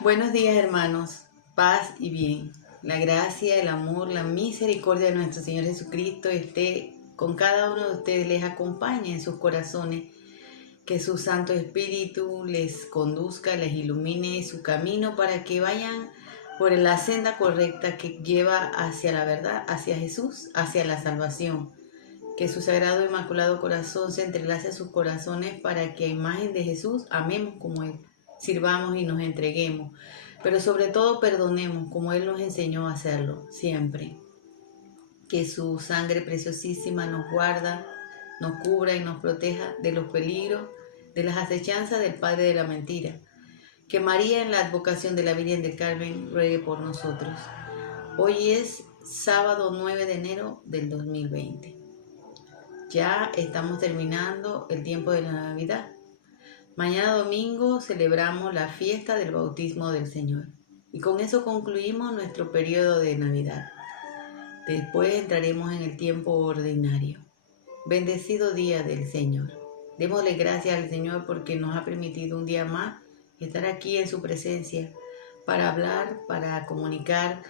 Buenos días, hermanos, paz y bien. La gracia, el amor, la misericordia de nuestro Señor Jesucristo esté con cada uno de ustedes, les acompañe en sus corazones, que su Santo Espíritu les conduzca, les ilumine su camino para que vayan por la senda correcta que lleva hacia la verdad, hacia Jesús, hacia la salvación. Que su sagrado e inmaculado corazón se entrelace a sus corazones para que a imagen de Jesús amemos como Él, sirvamos y nos entreguemos, pero sobre todo perdonemos como Él nos enseñó a hacerlo siempre. Que su sangre preciosísima nos guarda, nos cubra y nos proteja de los peligros, de las acechanzas del Padre de la mentira. Que María, en la advocación de la Virgen del Carmen, ruegue por nosotros. Hoy es sábado 9 de enero del 2020. Ya estamos terminando el tiempo de la Navidad. Mañana domingo celebramos la fiesta del bautismo del Señor. Y con eso concluimos nuestro periodo de Navidad. Después entraremos en el tiempo ordinario. Bendecido día del Señor. Démosle gracias al Señor porque nos ha permitido un día más estar aquí en su presencia para hablar, para comunicar,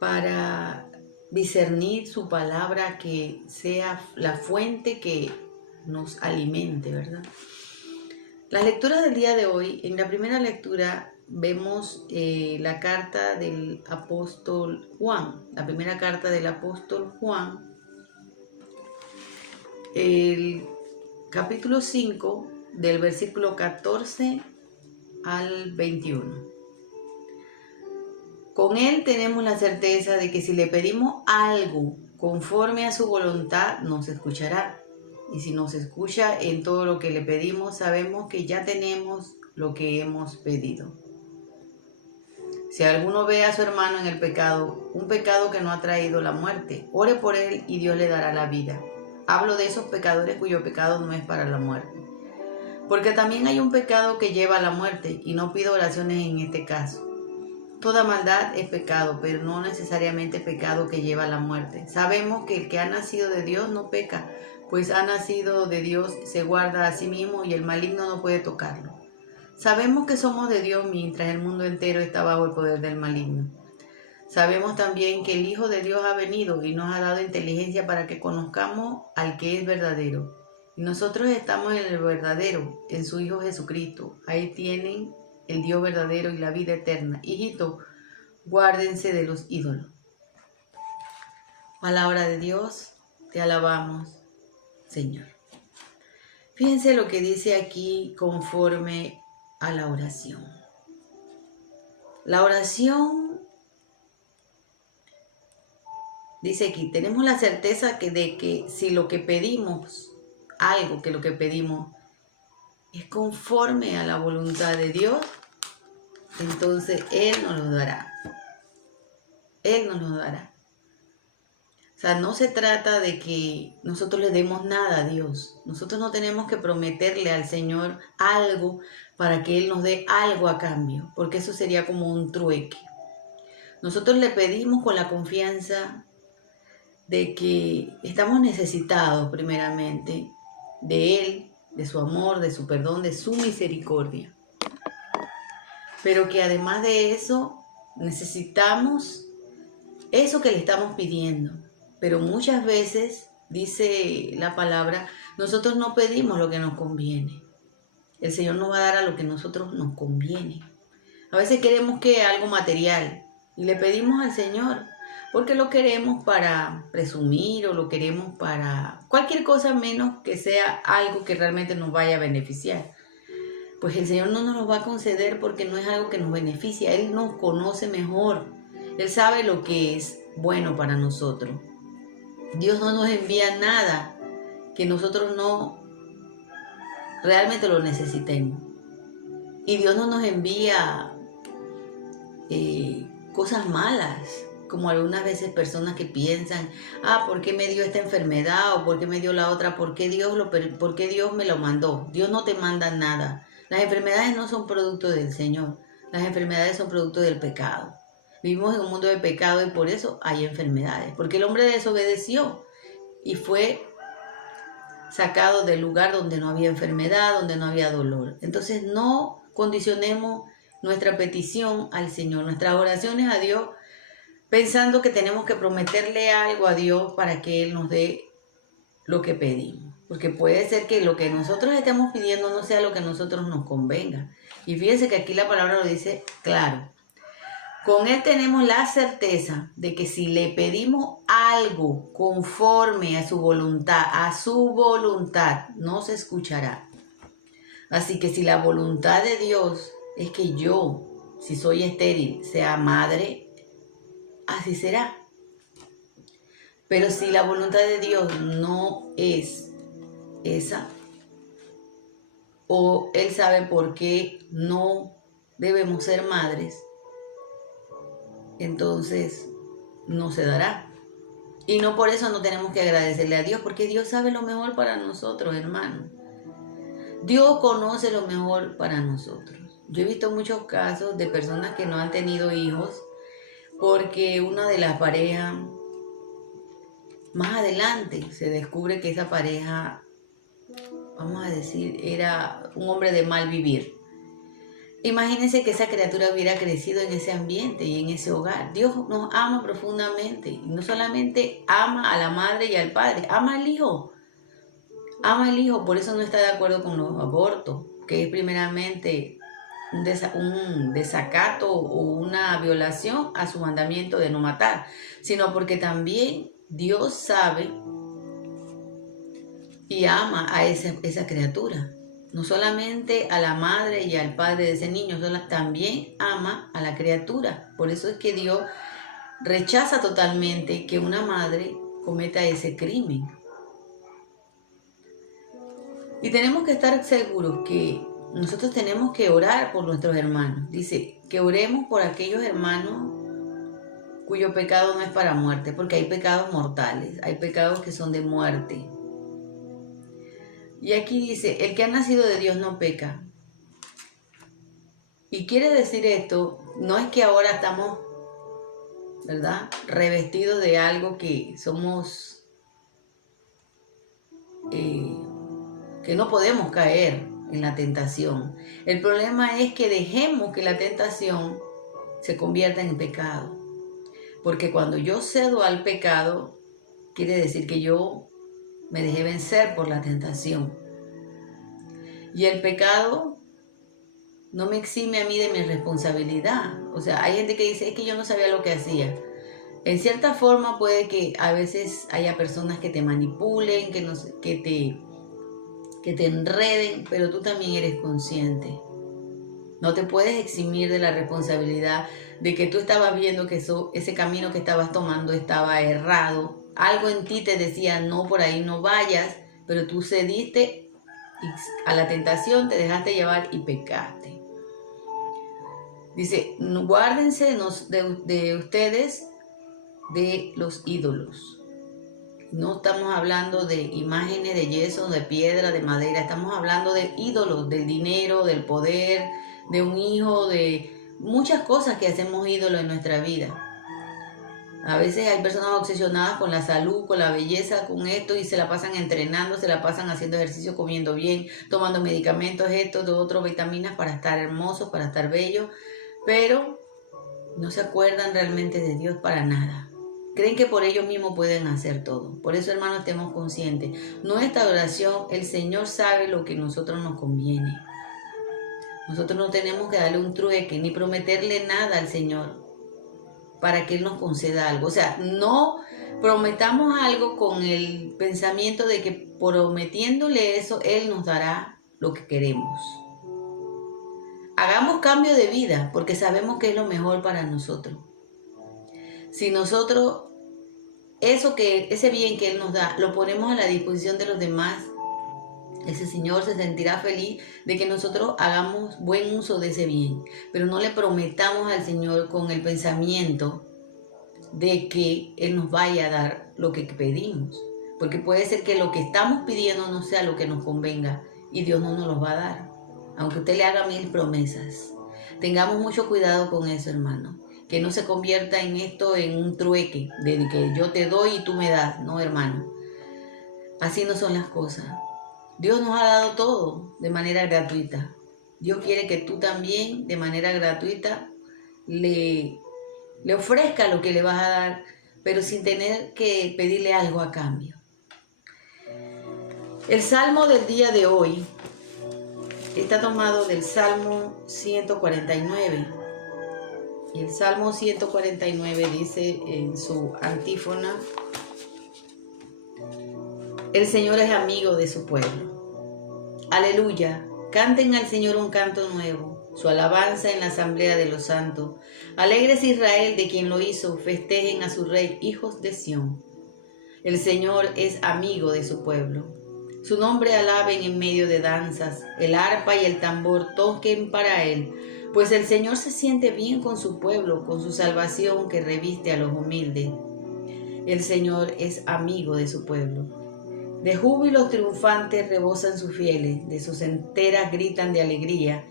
para discernir su palabra, que sea la fuente que nos alimente, ¿verdad? Las lecturas del día de hoy, en la primera lectura vemos la carta del apóstol Juan, la primera carta del apóstol Juan, el capítulo 5, del versículo 14 al 21. Con Él tenemos la certeza de que si le pedimos algo conforme a su voluntad, nos escuchará. Y si nos escucha en todo lo que le pedimos, sabemos que ya tenemos lo que hemos pedido. Si alguno ve a su hermano en el pecado, un pecado que no ha traído la muerte, ore por él y Dios le dará la vida. Hablo de esos pecadores cuyo pecado no es para la muerte. Porque también hay un pecado que lleva a la muerte, y no pido oraciones en este caso. Toda maldad es pecado, pero no necesariamente pecado que lleva a la muerte. Sabemos que el que ha nacido de Dios no peca, pues ha nacido de Dios, se guarda a sí mismo y el maligno no puede tocarlo. Sabemos que somos de Dios mientras el mundo entero está bajo el poder del maligno. Sabemos también que el Hijo de Dios ha venido y nos ha dado inteligencia para que conozcamos al que es verdadero. Y nosotros estamos en el verdadero, en su Hijo Jesucristo. Ahí tienen el Dios verdadero y la vida eterna. Hijito, guárdense de los ídolos. Palabra de Dios, te alabamos, Señor. Fíjense lo que dice aquí conforme a la oración. La oración, dice aquí, tenemos la certeza de que si lo que pedimos, algo que lo que pedimos es conforme a la voluntad de Dios, entonces Él nos lo dará. Él nos lo dará. O sea, no se trata de que nosotros le demos nada a Dios. Nosotros no tenemos que prometerle al Señor algo para que Él nos dé algo a cambio, porque eso sería como un trueque. Nosotros le pedimos con la confianza de que estamos necesitados primeramente de Él, de su amor, de su perdón, de su misericordia. Pero que además de eso, necesitamos eso que le estamos pidiendo. Pero muchas veces, dice la palabra, nosotros no pedimos lo que nos conviene. El Señor nos va a dar a lo que a nosotros nos conviene. A veces queremos que algo material y le pedimos al Señor porque lo queremos para presumir o lo queremos para cualquier cosa menos que sea algo que realmente nos vaya a beneficiar. Pues el Señor no nos lo va a conceder porque no es algo que nos beneficia. Él nos conoce mejor. Él sabe lo que es bueno para nosotros. Dios no nos envía nada que nosotros no realmente lo necesitemos. Y Dios no nos envía cosas malas, como algunas veces personas que piensan, ¿por qué me dio esta enfermedad? ¿O por qué me dio la otra? ¿Por qué Dios me lo mandó? Dios no te manda nada. Las enfermedades no son producto del Señor. Las enfermedades son producto del pecado. Vivimos en un mundo de pecado y por eso hay enfermedades. Porque el hombre desobedeció y fue sacado del lugar donde no había enfermedad, donde no había dolor. Entonces no condicionemos nuestra petición al Señor, nuestras oraciones a Dios, pensando que tenemos que prometerle algo a Dios para que Él nos dé lo que pedimos. Porque puede ser que lo que nosotros estemos pidiendo no sea lo que a nosotros nos convenga. Y fíjense que aquí la palabra lo dice claro. Con Él tenemos la certeza de que si le pedimos algo conforme a su voluntad, nos escuchará. Así que si la voluntad de Dios es que yo, si soy estéril, sea madre, así será. Pero si la voluntad de Dios no es esa, o Él sabe por qué no debemos ser madres, entonces no se dará. Y no por eso no tenemos que agradecerle a Dios, porque Dios sabe lo mejor para nosotros, hermanos. Dios conoce lo mejor para nosotros. Yo he visto muchos casos de personas que no han tenido hijos porque una de las parejas, más adelante se descubre que esa pareja, vamos a decir, era un hombre de mal vivir. Imagínense que esa criatura hubiera crecido en ese ambiente y en ese hogar. Dios nos ama profundamente. Y no solamente ama a la madre y al padre, ama al hijo. Ama al hijo, por eso no está de acuerdo con los abortos, que es primeramente un desacato o una violación a su mandamiento de no matar, sino porque también Dios sabe y ama a esa criatura. No solamente a la madre y al padre de ese niño, también ama a la criatura. Por eso es que Dios rechaza totalmente que una madre cometa ese crimen. Y tenemos que estar seguros que nosotros tenemos que orar por nuestros hermanos. Dice que oremos por aquellos hermanos cuyo pecado no es para muerte, porque hay pecados mortales, hay pecados que son de muerte. Y aquí dice, el que ha nacido de Dios no peca. Y quiere decir esto, no es que ahora estamos, ¿verdad?, revestidos de algo que somos, que no podemos caer en la tentación. El problema es que dejemos que la tentación se convierta en pecado. Porque cuando yo cedo al pecado, quiere decir que yo me dejé vencer por la tentación. Y el pecado no me exime a mí de mi responsabilidad. O sea, hay gente que dice, es que yo no sabía lo que hacía. En cierta forma puede que a veces haya personas que te manipulen, que te enreden, pero tú también eres consciente. No te puedes eximir de la responsabilidad de que tú estabas viendo que ese camino que estabas tomando estaba errado. Algo en ti te decía, no, por ahí no vayas, pero tú cediste a la tentación, te dejaste llevar y pecaste. Dice, guárdense de ustedes de los ídolos. No estamos hablando de imágenes de yeso, de piedra, de madera. Estamos hablando de ídolos, del dinero, del poder, de un hijo, de muchas cosas que hacemos ídolos en nuestra vida. A veces hay personas obsesionadas con la salud, con la belleza, con esto y se la pasan entrenando, se la pasan haciendo ejercicio, comiendo bien, tomando medicamentos, esto, de otro, vitaminas para estar hermosos, para estar bellos, pero no se acuerdan realmente de Dios para nada. Creen que por ellos mismos pueden hacer todo. Por eso, hermanos, estemos conscientes. Nuestra oración, el Señor sabe lo que a nosotros nos conviene. Nosotros no tenemos que darle un trueque ni prometerle nada al Señor para que Él nos conceda algo. O sea, no prometamos algo con el pensamiento de que prometiéndole eso, Él nos dará lo que queremos. Hagamos cambio de vida porque sabemos que es lo mejor para nosotros. Si nosotros ese bien que Él nos da lo ponemos a la disposición de los demás, ese Señor se sentirá feliz de que nosotros hagamos buen uso de ese bien. Pero no le prometamos al Señor con el pensamiento de que Él nos vaya a dar lo que pedimos. Porque puede ser que lo que estamos pidiendo no sea lo que nos convenga y Dios no nos lo va a dar. Aunque usted le haga 1000 promesas. Tengamos mucho cuidado con eso, hermano. Que no se convierta en esto en un trueque, de que yo te doy y tú me das. No, hermano. Así no son las cosas. Dios nos ha dado todo de manera gratuita. Dios quiere que tú también, de manera gratuita, le ofrezcas lo que le vas a dar, pero sin tener que pedirle algo a cambio. El salmo del día de hoy está tomado del Salmo 149. Y el Salmo 149 dice en su antífona: el Señor es amigo de su pueblo. Aleluya, canten al Señor un canto nuevo, su alabanza en la asamblea de los santos. Alegres Israel de quien lo hizo, festejen a su rey, hijos de Sión. El Señor es amigo de su pueblo. Su nombre alaben en medio de danzas, el arpa y el tambor toquen para él, pues el Señor se siente bien con su pueblo, con su salvación que reviste a los humildes. El Señor es amigo de su pueblo. De júbilos triunfantes rebosan sus fieles, de sus enteras gritan de alegría,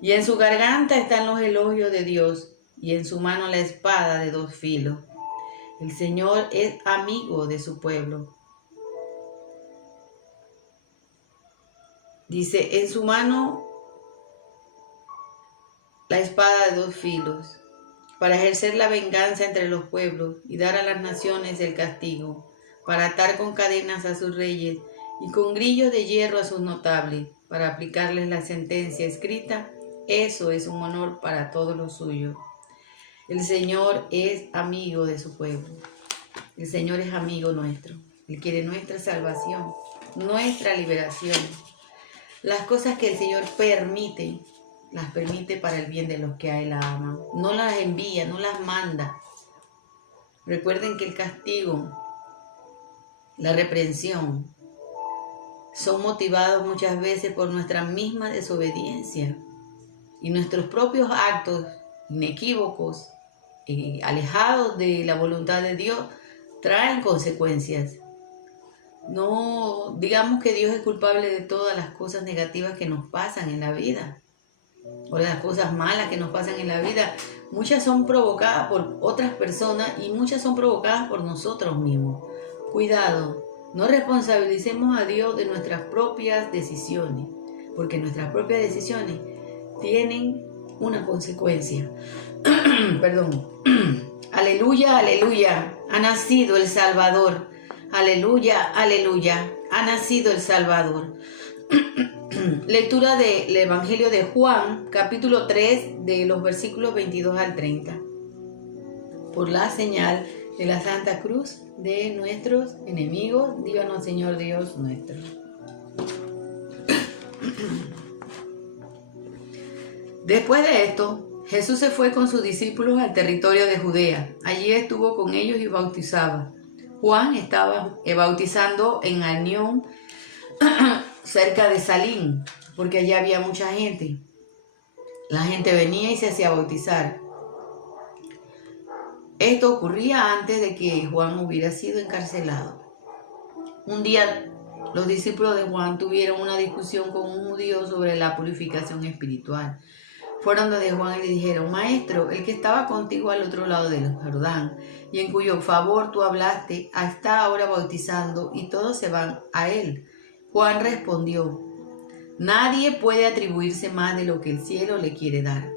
y en su garganta están los elogios de Dios, y en su mano la espada de dos filos. El Señor es amigo de su pueblo. Dice, en su mano la espada de dos filos, para ejercer la venganza entre los pueblos y dar a las naciones el castigo, para atar con cadenas a sus reyes y con grillos de hierro a sus notables, para aplicarles la sentencia escrita. Eso es un honor para todos los suyos. El Señor es amigo de su pueblo. El Señor es amigo nuestro. Él quiere nuestra salvación, nuestra liberación. Las cosas que el Señor permite, las permite para el bien de los que a Él aman. No las envía, no las manda. Recuerden que el castigo, la reprensión, son motivados muchas veces por nuestra misma desobediencia y nuestros propios actos inequívocos, alejados de la voluntad de Dios, traen consecuencias. No digamos que Dios es culpable de todas las cosas negativas que nos pasan en la vida, o de las cosas malas que nos pasan en la vida. Muchas son provocadas por otras personas y muchas son provocadas por nosotros mismos. Cuidado, no responsabilicemos a Dios de nuestras propias decisiones, porque nuestras propias decisiones tienen una consecuencia. Perdón. Aleluya, aleluya, ha nacido el Salvador. Aleluya, aleluya, ha nacido el Salvador. Lectura del Evangelio de Juan, capítulo 3, de los versículos 22 al 30. Por la señal de la Santa Cruz de nuestros enemigos, díganos, Señor Dios nuestro. Después de esto, Jesús se fue con sus discípulos al territorio de Judea. Allí estuvo con ellos y bautizaba. Juan estaba bautizando en Anión, cerca de Salim, porque allá había mucha gente. La gente venía y se hacía bautizar. Esto ocurría antes de que Juan hubiera sido encarcelado. Un día, los discípulos de Juan tuvieron una discusión con un judío sobre la purificación espiritual. Fueron donde Juan y le dijeron: Maestro, el que estaba contigo al otro lado del Jordán, y en cuyo favor tú hablaste, está ahora bautizando, y todos se van a él. Juan respondió: Nadie puede atribuirse más de lo que el cielo le quiere dar.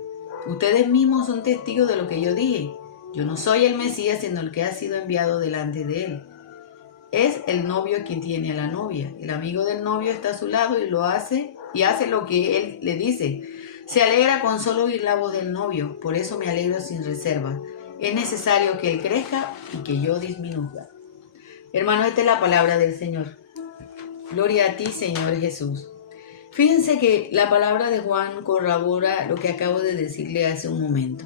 Ustedes mismos son testigos de lo que yo dije. Yo no soy el Mesías, sino el que ha sido enviado delante de él. Es el novio quien tiene a la novia. El amigo del novio está a su lado y hace lo que él le dice. Se alegra con solo oír la voz del novio, por eso me alegro sin reserva. Es necesario que él crezca y que yo disminuya. Hermano, esta es la palabra del Señor. Gloria a ti, Señor Jesús. Fíjense que la palabra de Juan corrobora lo que acabo de decirle hace un momento.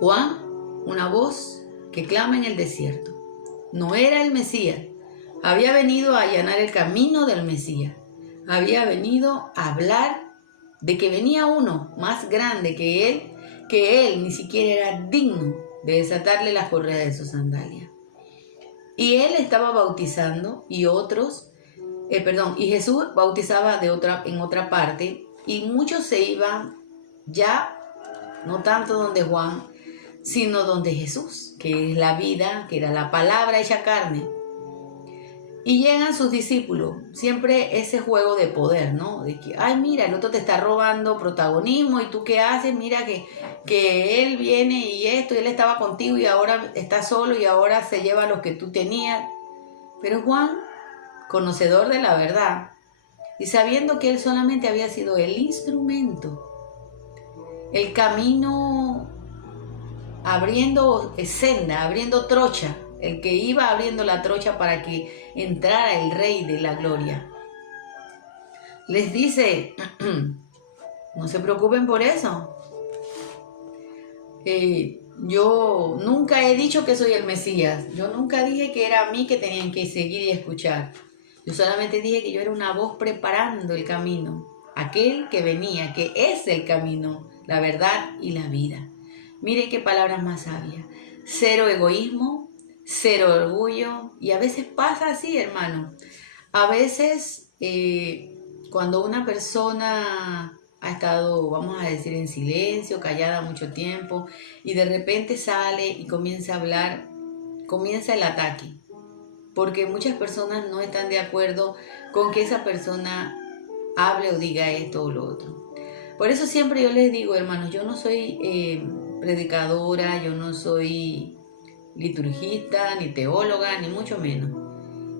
Juan, una voz que clama en el desierto. No era el Mesías. Había venido a allanar el camino del Mesías. Había venido a hablar de que venía uno más grande que él ni siquiera era digno de desatarle las correas de sus sandalias. Y él estaba bautizando y Jesús bautizaba en otra parte, y muchos se iban ya, no tanto donde Juan, sino donde Jesús, que es la vida, que era la palabra hecha carne. Y llegan sus discípulos, siempre ese juego de poder, ¿no? De que, ay, mira, el otro te está robando protagonismo y tú qué haces, mira que él viene y esto, y él estaba contigo y ahora está solo y ahora se lleva lo que tú tenías. Pero Juan, conocedor de la verdad y sabiendo que él solamente había sido el instrumento, el camino abriendo senda, abriendo trocha, el que iba abriendo la trocha para que entrara el Rey de la Gloria. Les dice, no se preocupen por eso. Yo nunca he dicho que soy el Mesías. Yo nunca dije que era a mí que tenían que seguir y escuchar. Yo solamente dije que yo era una voz preparando el camino. Aquel que venía, que es el camino, la verdad y la vida. Miren qué palabras más sabias. Cero egoísmo, cero orgullo. Y a veces pasa así, hermano. A veces cuando una persona ha estado, vamos a decir, en silencio, callada mucho tiempo, y de repente sale y comienza a hablar, comienza el ataque. Porque muchas personas no están de acuerdo con que esa persona hable o diga esto o lo otro. Por eso siempre yo les digo, hermanos, yo no soy predicadora, yo no soy liturgista, ni teóloga, ni mucho menos.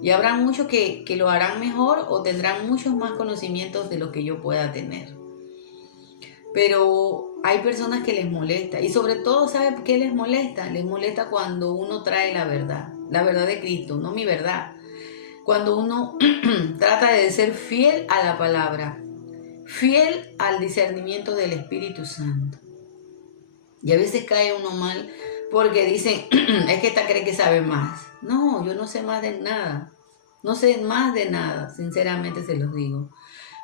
Y habrá muchos que lo harán mejor o tendrán muchos más conocimientos de lo que yo pueda tener. Pero hay personas que les molesta. Y sobre todo, ¿sabe qué les molesta? Les molesta cuando uno trae la verdad de Cristo, no mi verdad. Cuando uno trata de ser fiel a la palabra, fiel al discernimiento del Espíritu Santo. Y a veces cae uno mal porque dicen, es que esta cree que sabe más. No, yo no sé más de nada. No sé más de nada, sinceramente se los digo.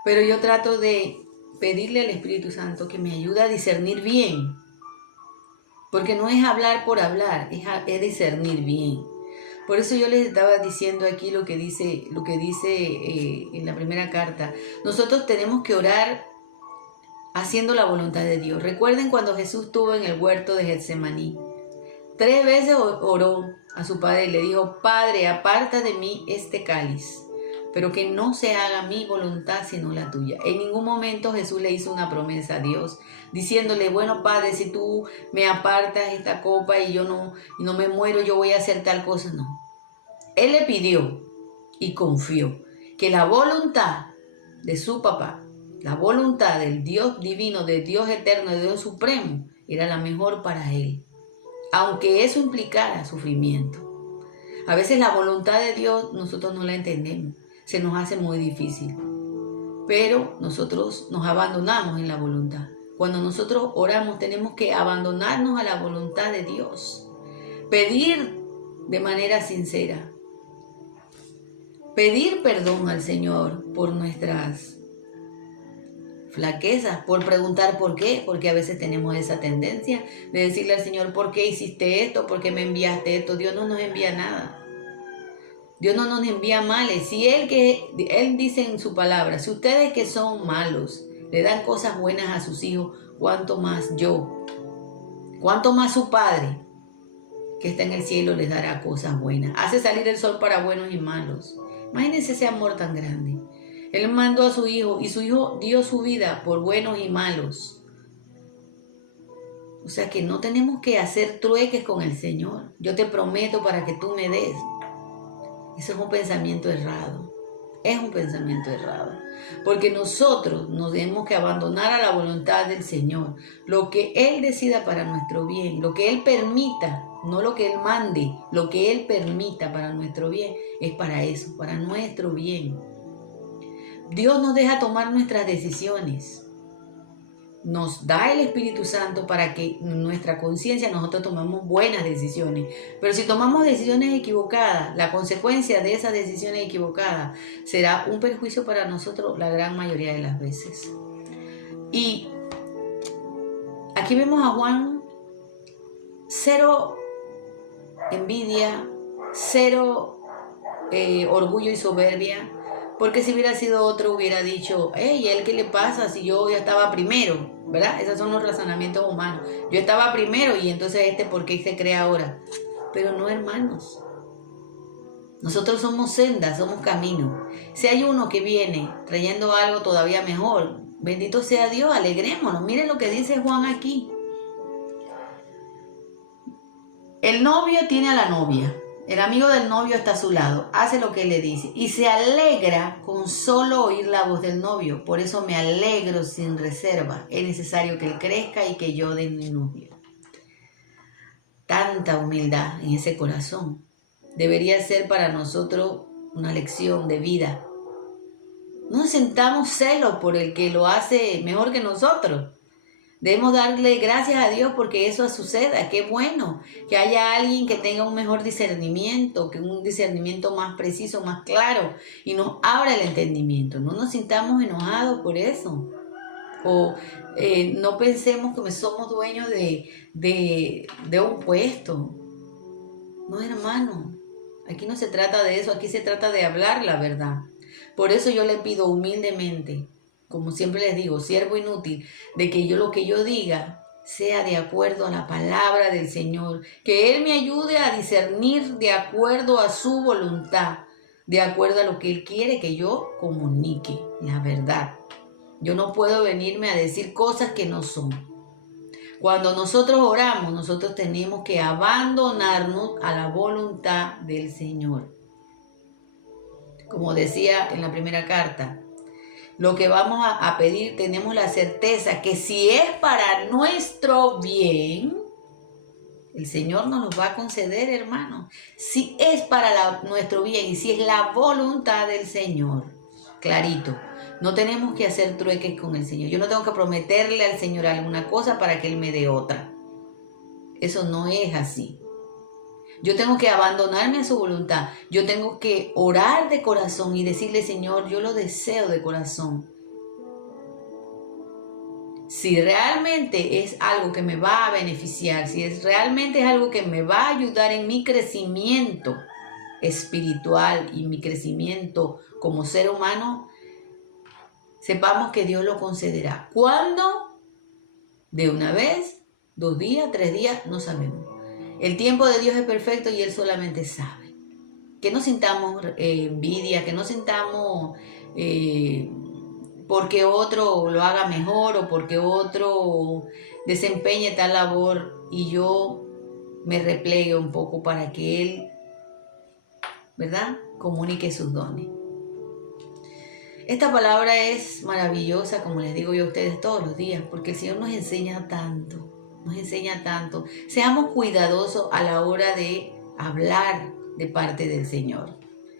Pero yo trato de pedirle al Espíritu Santo que me ayude a discernir bien. Porque no es hablar por hablar, es discernir bien. Por eso yo les estaba diciendo aquí lo que dice en la primera carta. Nosotros tenemos que orar haciendo la voluntad de Dios. Recuerden cuando Jesús estuvo en el huerto de Getsemaní. 3 veces oró a su Padre y le dijo, Padre, aparta de mí este cáliz, pero que no se haga mi voluntad sino la tuya. En ningún momento Jesús le hizo una promesa a Dios, diciéndole, bueno, Padre, si tú me apartas esta copa y yo no me muero, yo voy a hacer tal cosa. No. Él le pidió y confió que la voluntad de su papá, la voluntad del Dios divino, del Dios eterno, del Dios supremo, era la mejor para él, aunque eso implicara sufrimiento. A veces la voluntad de Dios nosotros no la entendemos, se nos hace muy difícil, pero nosotros nos abandonamos en la voluntad. Cuando nosotros oramos tenemos que abandonarnos a la voluntad de Dios, pedir de manera sincera, pedir perdón al Señor por nuestras flaquezas, por preguntar por qué, porque a veces tenemos esa tendencia de decirle al Señor, ¿por qué hiciste esto? ¿Por qué me enviaste esto? Dios no nos envía nada. Dios no nos envía males. Si Él dice en su palabra, si ustedes que son malos le dan cosas buenas a sus hijos, ¿cuánto más yo? ¿Cuánto más su Padre que está en el cielo les dará cosas buenas? Hace salir el sol para buenos y malos. Imagínense ese amor tan grande. Él mandó a su hijo y su hijo dio su vida por buenos y malos. O sea que no tenemos que hacer trueques con el Señor. Yo te prometo para que tú me des. Eso es un pensamiento errado. Es un pensamiento errado. Porque nosotros nos tenemos que abandonar a la voluntad del Señor. Lo que Él decida para nuestro bien, lo que Él permita, no lo que Él mande, lo que Él permita para nuestro bien, es para eso, para nuestro bien. Dios nos deja tomar nuestras decisiones. Nos da el Espíritu Santo para que en nuestra conciencia nosotros tomemos buenas decisiones. Pero si tomamos decisiones equivocadas, la consecuencia de esas decisiones equivocadas será un perjuicio para nosotros la gran mayoría de las veces. Y aquí vemos a Juan, cero envidia, cero orgullo y soberbia. Porque si hubiera sido otro, hubiera dicho, hey, ¿él qué le pasa si yo ya estaba primero? ¿Verdad? Esos son los razonamientos humanos. Yo estaba primero y entonces ¿por qué se cree ahora? Pero no, hermanos. Nosotros somos senda, somos camino. Si hay uno que viene trayendo algo todavía mejor, bendito sea Dios, alegrémonos. Miren lo que dice Juan aquí. El novio tiene a la novia. El amigo del novio está a su lado, hace lo que él le dice y se alegra con solo oír la voz del novio. Por eso me alegro sin reserva. Es necesario que él crezca y que yo disminuya. Tanta humildad en ese corazón. Debería ser para nosotros una lección de vida. No sentamos celos por el que lo hace mejor que nosotros. Debemos darle gracias a Dios porque eso suceda. Qué bueno que haya alguien que tenga un mejor discernimiento, que un discernimiento más preciso, más claro y nos abra el entendimiento. No nos sintamos enojados por eso. O no pensemos que somos dueños de un puesto. No, hermano. Aquí no se trata de eso, aquí se trata de hablar la verdad. Por eso yo le pido humildemente, como siempre les digo, siervo inútil, de que lo que yo diga sea de acuerdo a la palabra del Señor, que Él me ayude a discernir de acuerdo a su voluntad, de acuerdo a lo que Él quiere que yo comunique, la verdad. Yo no puedo venirme a decir cosas que no son. Cuando nosotros oramos, nosotros tenemos que abandonarnos a la voluntad del Señor. Como decía en la primera carta, lo que vamos a pedir tenemos la certeza que si es para nuestro bien, el Señor nos lo va a conceder, hermano. Si es para nuestro bien y si es la voluntad del Señor, clarito. No tenemos que hacer trueques con el Señor. Yo no tengo que prometerle al Señor alguna cosa para que Él me dé otra. Eso no es así. Yo tengo que abandonarme a su voluntad. Yo tengo que orar de corazón y decirle, Señor, yo lo deseo de corazón. Si realmente es algo que me va a beneficiar, si realmente es algo que me va a ayudar en mi crecimiento espiritual y mi crecimiento como ser humano, sepamos que Dios lo concederá. ¿Cuándo? ¿De una vez? ¿2 días? ¿3 días? No sabemos. El tiempo de Dios es perfecto y Él solamente sabe. Que no sintamos envidia, que no sintamos porque otro lo haga mejor o porque otro desempeñe tal labor y yo me replegue un poco para que Él, ¿verdad?, comunique sus dones. Esta palabra es maravillosa, como les digo yo a ustedes todos los días, porque el Señor nos enseña tanto, Seamos cuidadosos a la hora de hablar de parte del Señor.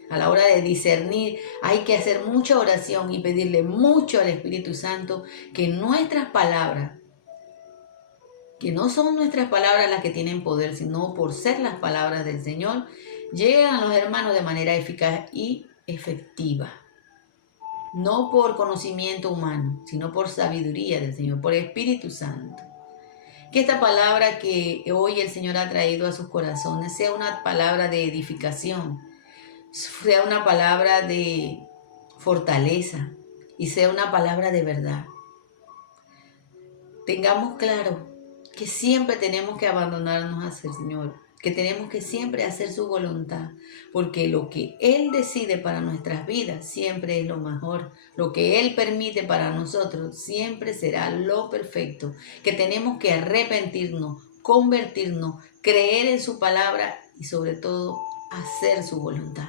A la hora de discernir, hay que hacer mucha oración y pedirle mucho al Espíritu Santo que nuestras palabras, que no son nuestras palabras las que tienen poder, sino por ser las palabras del Señor, lleguen a los hermanos de manera eficaz y efectiva. No por conocimiento humano, sino por sabiduría del Señor, por Espíritu Santo. Que esta palabra que hoy el Señor ha traído a sus corazones sea una palabra de edificación, sea una palabra de fortaleza y sea una palabra de verdad. Tengamos claro que siempre tenemos que abandonarnos hacia el Señor, que tenemos que siempre hacer su voluntad, porque lo que Él decide para nuestras vidas siempre es lo mejor. Lo que Él permite para nosotros siempre será lo perfecto, que tenemos que arrepentirnos, convertirnos, creer en su palabra y sobre todo hacer su voluntad.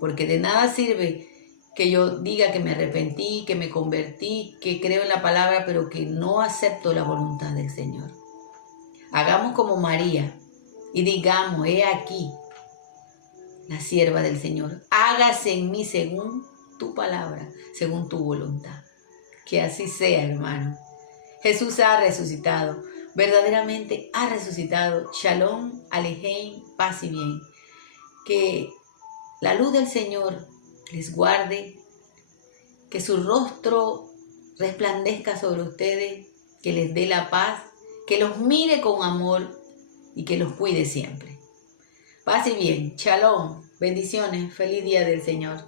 Porque de nada sirve que yo diga que me arrepentí, que me convertí, que creo en la palabra, pero que no acepto la voluntad del Señor. Hagamos como María y digamos, he aquí la sierva del Señor. Hágase en mí según tu palabra, según tu voluntad. Que así sea, hermano. Jesús ha resucitado. Verdaderamente ha resucitado. Shalom, Alejem, paz y bien. Que la luz del Señor les guarde. Que su rostro resplandezca sobre ustedes. Que les dé la paz. Que los mire con amor y que los cuide siempre. Paz y bien. Shalom. Bendiciones. Feliz día del Señor.